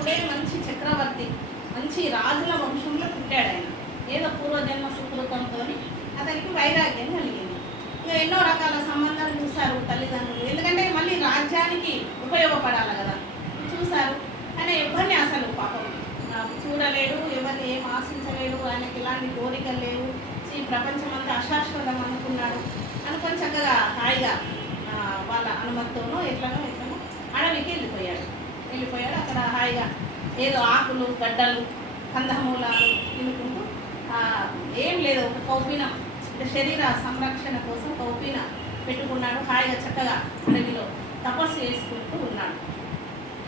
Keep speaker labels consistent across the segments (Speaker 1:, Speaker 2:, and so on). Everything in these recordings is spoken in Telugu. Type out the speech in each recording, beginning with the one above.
Speaker 1: అప్పుడే మంచి చక్రవర్తి మంచి రాజుల వంశంలో పుట్టాడు ఆయన. ఏదో పూర్వజన్మ సుకృతంతో అతనికి వైరాగ్యం కలిగింది. ఇక ఎన్నో రకాల సంబంధాలు చూశారు తల్లిదండ్రులు. ఎందుకంటే మళ్ళీ రాజ్యానికి ఉపయోగపడాలి కదా. చూశారు. అని ఎవరిని అసలు పాపం? చూడలేడు ఎవరిని ఏం ఆశించలేడు ఆయనకి ఇలాంటి కోరికలు లేవు. ఈ ప్రపంచం అంతా అశాశ్వతం అనుకున్నాడు. అనుకొని చక్కగా హాయిగా వాళ్ళ అనుమతితోనో ఎట్లనో ఎట్లనో అడవికి వెళ్ళిపోయాడు. వెళ్ళిపోయాడు అక్కడ హాయిగా ఏదో ఆకులు గడ్డలు కందమూలాలు తినుకుంటూ ఏం లేదు ఒక కౌపిన అంటే శరీర సంరక్షణ కోసం కౌపిన పెట్టుకున్నాడు. హాయిగా చక్కగా అడవిలో తపస్సు చేసుకుంటూ ఉన్నాడు.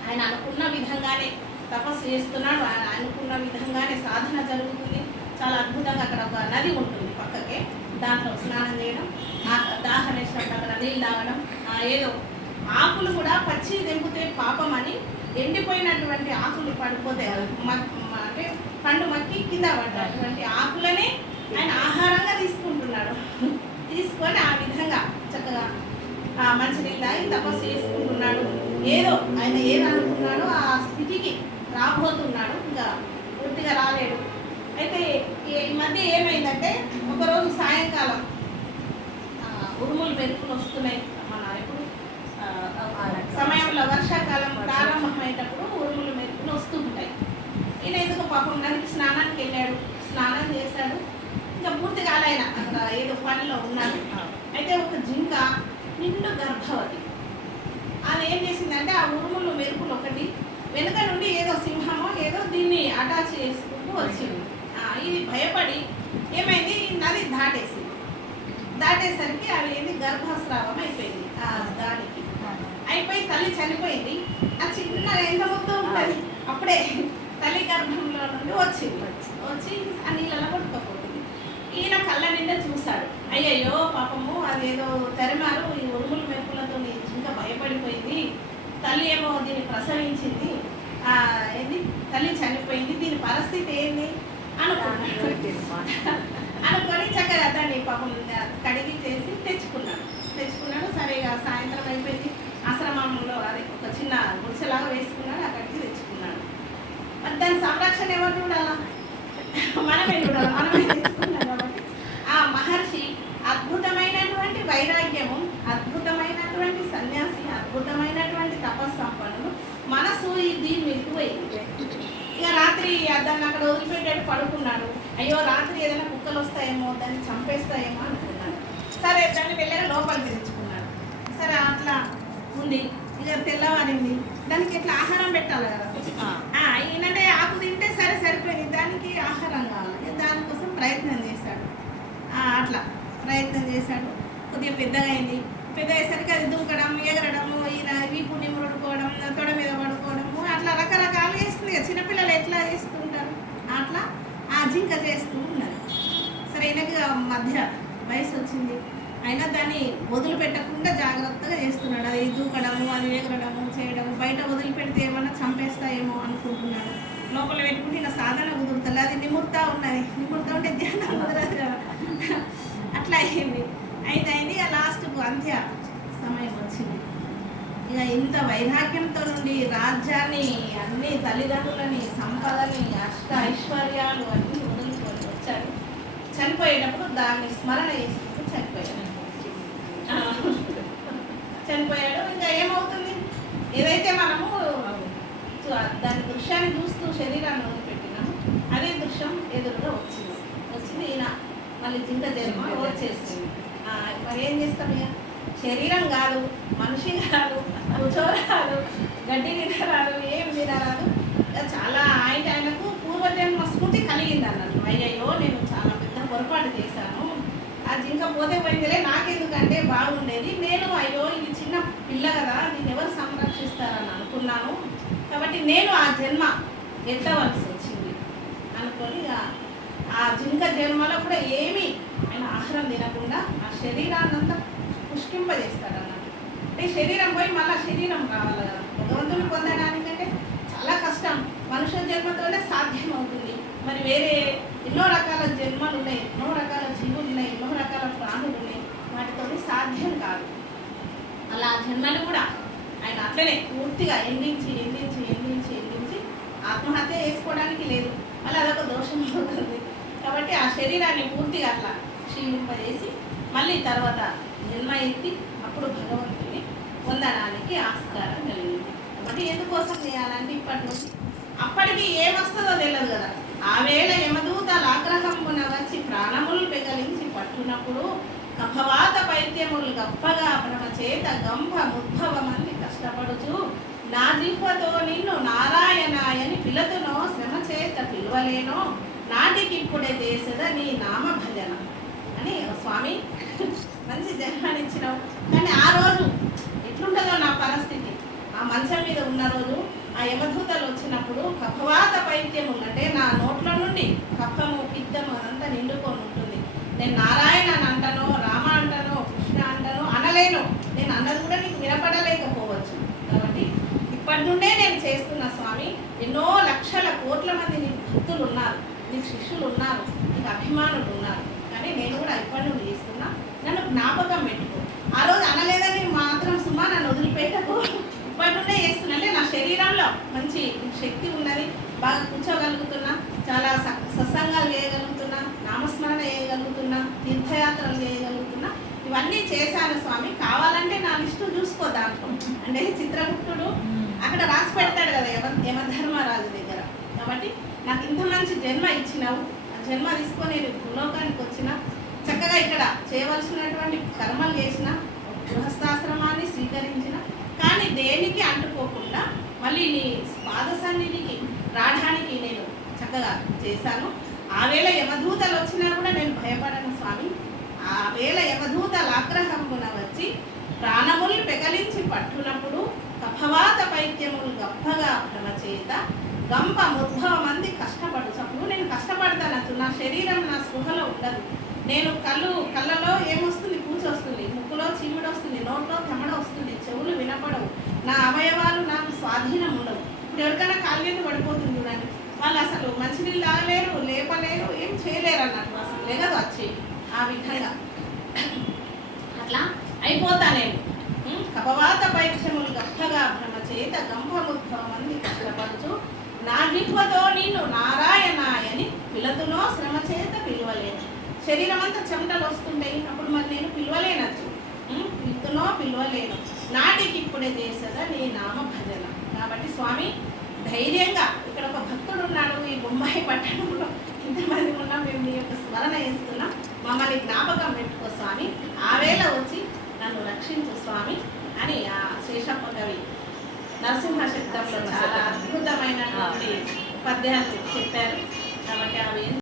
Speaker 1: ఆయన అనుకున్న విధంగానే తపస్సు చేస్తున్నాడు. ఆయన అనుకున్న విధంగానే సాధన జరుగుతుంది. చాలా అద్భుతంగా అక్కడ ఒక నది ఉంటుంది పక్కకే. దాంట్లో స్నానం చేయడం ఆ దాహం వేసినప్పుడు అక్కడ నీళ్ళు తాగడం ఆ ఏదో ఆకులు కూడా పచ్చి తెంపితే పాపం అని ఎండిపోయినటువంటి ఆకులు పడిపోతే అంటే పండు మక్కి కింద పడ్డటువంటి ఆకులనే ఆయన ఆహారంగా తీసుకుంటున్నాడు. తీసుకొని ఆ విధంగా చక్కగా ఆ మంచినీళ్ళు తాగి తపస్సు చేసుకుంటున్నాడు. ఏదో ఆయన ఏది అనుకున్నాడో ఆ స్థితికి రాబోతున్నాడు. ఇంకా పూర్తిగా రాలేడు. అయితే ఈ- ఈ మధ్య ఏమైందంటే ఒకరోజు సాయంకాలం ఉరుములు మెరుపులు వస్తున్నాయి. సమయంలో వర్షాకాలం ప్రారంభమయ్యేటప్పుడు ఉరుములు మెరుపులు వస్తూ ఉంటాయి. ఈయన ఎందుకు పాపం నదికి స్నానానికి వెళ్ళాడు. స్నానం చేశాడు. ఇంకా పూర్తిగా కాలైన ఏదో పనిలో ఉన్నాడు. అయితే ఒక జింక నిండు గర్భవతి. అది ఏం చేసిందంటే ఆ ఉరుములు మెరుపులు ఒకటి వెనుక నుండి ఏదో సింహమో ఏదో దీన్ని అటాచ్ చేసుకుంటూ వచ్చింది. ఇది భయపడి ఏమైంది? నది దాటేసింది. దాటేసరికి అది ఏంది? గర్భస్రావం అయిపోయింది. ఆ దానికి. అయిపోయి తల్లి చనిపోయింది. ఆ చిన్న ఎంత ముద్దు ఉంటుంది? అప్పుడే తల్లి గర్భంలో నుండి వచ్చింది వచ్చి ఆ నీళ్ళలో కొట్టుకోపోతుంది ఈయన కళ్ళ నిండా చూశాడు. అయ్యయ్యో పాపము అదేదో తెరమారు ఈ ఉరుముల మెరుపులతో జింక భయపడిపోయింది. తల్లి ఏమో దీన్ని ప్రసవించింది. ఆ, ఏంది? తల్లి చనిపోయింది. దీని పరిస్థితి ఏంది? అనుకున్నాడు. అనుకొని చక్కగా దాన్ని పాపం కడిగి చేసి తెచ్చుకున్నాడు తెచ్చుకున్నాడు సరే ఇక సాయంత్రం అయిపోయింది ఆశ్రమంలో అదే ఒక చిన్న గుడిసెలాగా వేసుకున్నాను అక్కడికి తెచ్చుకున్నాడు మరి దాని సంరక్షణ ఎవరు చూడాలా? మనమే చూడాలి? మనమే తెచ్చుకున్నాం కాబట్టి. ఆ మహర్షి అద్భుతమైనటువంటి వైరాగ్యము అద్భుతమైనటువంటి సన్యాసి అద్భుతమైనటువంటి తపస్సంపన్నులు మనసు ఈ దీని మీదకి ఇక రాత్రి దాన్ని అక్కడ వదిలిపెట్టాడు పడుకున్నాడు. అయ్యో రాత్రి ఏదైనా కుక్కలు వస్తాయేమో దాన్ని చంపేస్తాయేమో అనుకున్నాడు. సరే దాన్ని వెళ్ళాక లోపలికి తెచ్చుకున్నాడు. సరే అట్లా ఉంది. ఇక తెల్లవారింది. దానికి ఎట్లా ఆహారం పెట్టాలి కదా? ఈయనంటే ఆకు తింటే సరే సరిపోయింది. దానికి ఆహారం కావాలి. దానికోసం ప్రయత్నం చేశాడు. అట్లా ప్రయత్నం చేశాడు. కొద్దిగా పెద్దగా అయింది. పెద్ద అయ్యేసరికి అది దూకడం ఎగరడము ఈయన వీపు నిమురుడుకోవడం తొడ మీద పడుకోవడము అట్లా రకరకాలు చేస్తుంది. కదా చిన్నపిల్లలు ఎట్లా చేస్తుంటారు? అట్లా ఆ జింక చేస్తూ ఉన్నారు. సరే ఈయనకి ఆ మధ్య వయసు వచ్చింది. అయినా దాన్ని వదిలిపెట్టకుండా జాగ్రత్తగా చేస్తున్నాడు. అది దూకడము అది ఎగరడము చేయడము బయట వదిలిపెడితే ఏమన్నా చంపేస్తాయేమో అనుకుంటున్నాడు. లోపల పెట్టుకుంటే ఇలా సాధన కుదురుతుంది అది నిమురుతా ఉన్నది. నిమురుతా ఉంటే ధ్యానం కుదరదు కదా. అట్లా అయింది. అయితే అయింది. ఇక లాస్ట్కు అంత్య సమయం వచ్చింది. ఇక ఇంత వైరాగ్యంతో నుండి రాజ్యాన్ని అన్ని తల్లిదండ్రులని సంపదని అష్ట ఐశ్వర్యాలు అన్నీ వదులుకొని వచ్చాడు. చనిపోయేటప్పుడు దాన్ని స్మరణ చేసి చనిపోయాడు. ఇంకా ఏమవుతుంది? ఏదైతే మనము దాని దృశ్యాన్ని చూస్తూ శరీరాన్ని వదిలిపెట్టినాము అదే దృశ్యం ఎదురుగా వచ్చింది. వచ్చింది ఈయన మళ్ళీ జింక జన్మ వచ్చేసింది మరి ఏం చేస్తాం ఇక? శరీరం కాదు మనిషి కాదు కూర్చోరాదు గడ్డి తినరాదు ఏం తినరాదు. ఇక చాలా ఆయన ఆయనకు పూర్వజన్మ స్మృతి కలిగింది అన్నట్టు అయ్యయ్యో నేను చాలా పెద్ద పొరపాటు చేశాను ఆ జింక పోతే పోయిందిలే నాకెందుకంటే బాగుండేది. నేను అయ్యో ఇది చిన్న పిల్ల కదా దీన్ని ఎవరు సంరక్షిస్తారని అనుకున్నాను. కాబట్టి నేను ఆ జన్మ ఎత్తవలసి వచ్చింది అనుకొని ఆ- జింక జన్మలో కూడా ఏమీ ఆయన ఆహారం తినకుండా ఆ శరీరాన్ని అంతా పుష్కింపజేస్తాడు అన్నమాట అంటే శరీరం పోయి మళ్ళీ శరీరం రావాలి కదా. భగవంతుని పొందడానికంటే చాలా కష్టం. మనుష్య జన్మతోనే సాధ్యం అవుతుంది మరి వేరే ఎన్నో రకాల జన్మలు ఉన్నాయి ఎన్నో రకాల జీవులు ఉన్నాయి ఎన్నో రకాల ప్రాణులు ఉన్నాయి వాటితో సాధ్యం కాదు. అలా ఆ జన్మలు కూడా ఆయన అట్లనే పూర్తిగా ఎండించి ఎండించి ఎండించి ఎండించి ఆత్మహత్య చేసుకోవడానికి లేదు. మళ్ళీ అదొక దోషం ఉంటుంది కాబట్టి ఆ శరీరాన్ని పూర్తిగా అట్లా క్షీణింపజేసి మళ్ళీ తర్వాత జన్మ ఎత్తి అప్పుడు భగవంతుని పొందడానికి ఆస్కారం కలిగింది. కాబట్టి ఎందుకోసం చేయాలంటే ఇప్పటి నుంచి? అప్పటికి ఏమొస్తుందో తెలియదు కదా ఆ వేళ యమదూతల ఆగ్రహమున వచ్చి ప్రాణములు పెగలించి పట్టునప్పుడు కఫవాత గప్పగా భ్రమ చేత గంభ ఉద్భవమంది కష్టపడుచు నా జిహ్వతో నిన్ను నారాయణాయని పిలతునో శ్రమ చేత పిలువలేనో నాటికిప్పుడే దేశద నీ నామ భజన. అని స్వామి మంచి జన్మనిచ్చినావు కానీ ఆ రోజు ఎట్లుంటుందో నా పరిస్థితి. ఆ మంచం మీద ఉన్న రోజు ఆ యమదూతలు వచ్చినప్పుడు కపవాత పైత్యము అంటే నా నోట్ల నుండి ఉండే నేను చేస్తున్న స్వామి. ఎన్నో లక్షల కోట్ల మంది నీ భక్తులు ఉన్నారు నీకు శిష్యులు ఉన్నారు నీకు అభిమానులు ఉన్నారు కానీ నేను కూడా ఇప్పటి నుండి చేస్తున్నా. నన్ను జ్ఞాపకం పెట్టుకో. ఆ రోజు అనలేదని మాత్రం సుమా? నన్ను వదిలిపెట్టకు. ఇప్పటి నుండే చేస్తున్నా. అంటే నా శరీరంలో మంచి శక్తి ఉన్నది. బాగా కూర్చోగలుగుతున్నా. చాలా స- సత్సంగాలు చేయగలుగుతున్నా. నామస్మరణ చేయగలుగుతున్నా. తీర్థయాత్రలు చేయగలుగుతున్నా. ఇవన్నీ చేశాను స్వామి. కావాలంటే నా లిస్టు చూసుకో దాంట్లో. అంటే చిత్రగుప్తుడు అక్కడ రాసి పెడతాడు కదా యమ యమధర్మరాజు దగ్గర. కాబట్టి నాకు ఇంత మంచి జన్మ ఇచ్చినావు. ఆ జన్మ తీసుకొని నేను భూలోకానికి వచ్చిన చక్కగా ఇక్కడ చేయవలసినటువంటి కర్మలు చేసిన గృహస్థాశ్రమాన్ని స్వీకరించిన కానీ దేనికి అంటుకోకుండా మళ్ళీ నీ పాద సన్నిధికి రావడానికి నేను చక్కగా చేశాను. ఆ వేళ యమధూతలు వచ్చినా కూడా నేను భయపడను స్వామి. ఆ వేళ యమదూతల ఆగ్రహమున వచ్చి ప్రాణములు పెకలించి పట్టునప్పుడు కఫవాత పైత్యములు గొప్పగా భ్రమ చేత గంప ముద్భవ మంది కష్టపడుచప్పుడు నేను కష్టపడతాను నా శరీరం నా స్పృహలో ఉండదు. నేను కళ్ళు కళ్ళలో ఏమొస్తుంది? కూచి వస్తుంది ముక్కులో చీముడు వస్తుంది నోట్లో తమడ వస్తుంది చెవులు వినపడవు. నా అవయవాలు నాకు స్వాధీనం ఉండవు ఇప్పుడు ఎవరికైనా కాలు మీద పడిపోతుంది చూడండి. వాళ్ళు అసలు మంచినీళ్ళు తాగలేరు లేపలేరు ఏం చేయలేరు అన్నట్టు అసలు. లేగదు వచ్చి ఆ విధంగా. అట్లా అయిపోతా నేను. కపవాత పైక్షములు గొప్పగా భ్రమ చేత గంభముద్భవమంది కష్టపరచు నా జిహ్వతో నిన్ను నారాయణాయని పిలతునో శ్రమ చేత పిలువలేను. శరీరం అంతా చెమటలు వస్తుంటాయి అప్పుడు మరి నేను పిలవలేనచ్చు. విత్తునో పిలుతునో పిలవలేను. నాటికి ఇప్పుడే చేసేదా నీ నామ భజన కాబట్టి స్వామి ధైర్యంగా ఇక్కడ ఒక భక్తుడు ఉన్నాడు ఈ బొమ్మాయి పట్టణంలో. ఇంతమంది ఉన్నాం మేము నీ యొక్క స్మరణ చేస్తున్నాం. మమ్మల్ని జ్ఞాపకం పెట్టుకో స్వామి. ఆ వేళ వచ్చి నన్ను రక్షించు స్వామి. అని ఆ శేషప్ప కవి నరసింహ శబ్దంలో చాలా అద్భుతమైనటువంటి పద్యాలు చెప్పారు. కాబట్టి అవి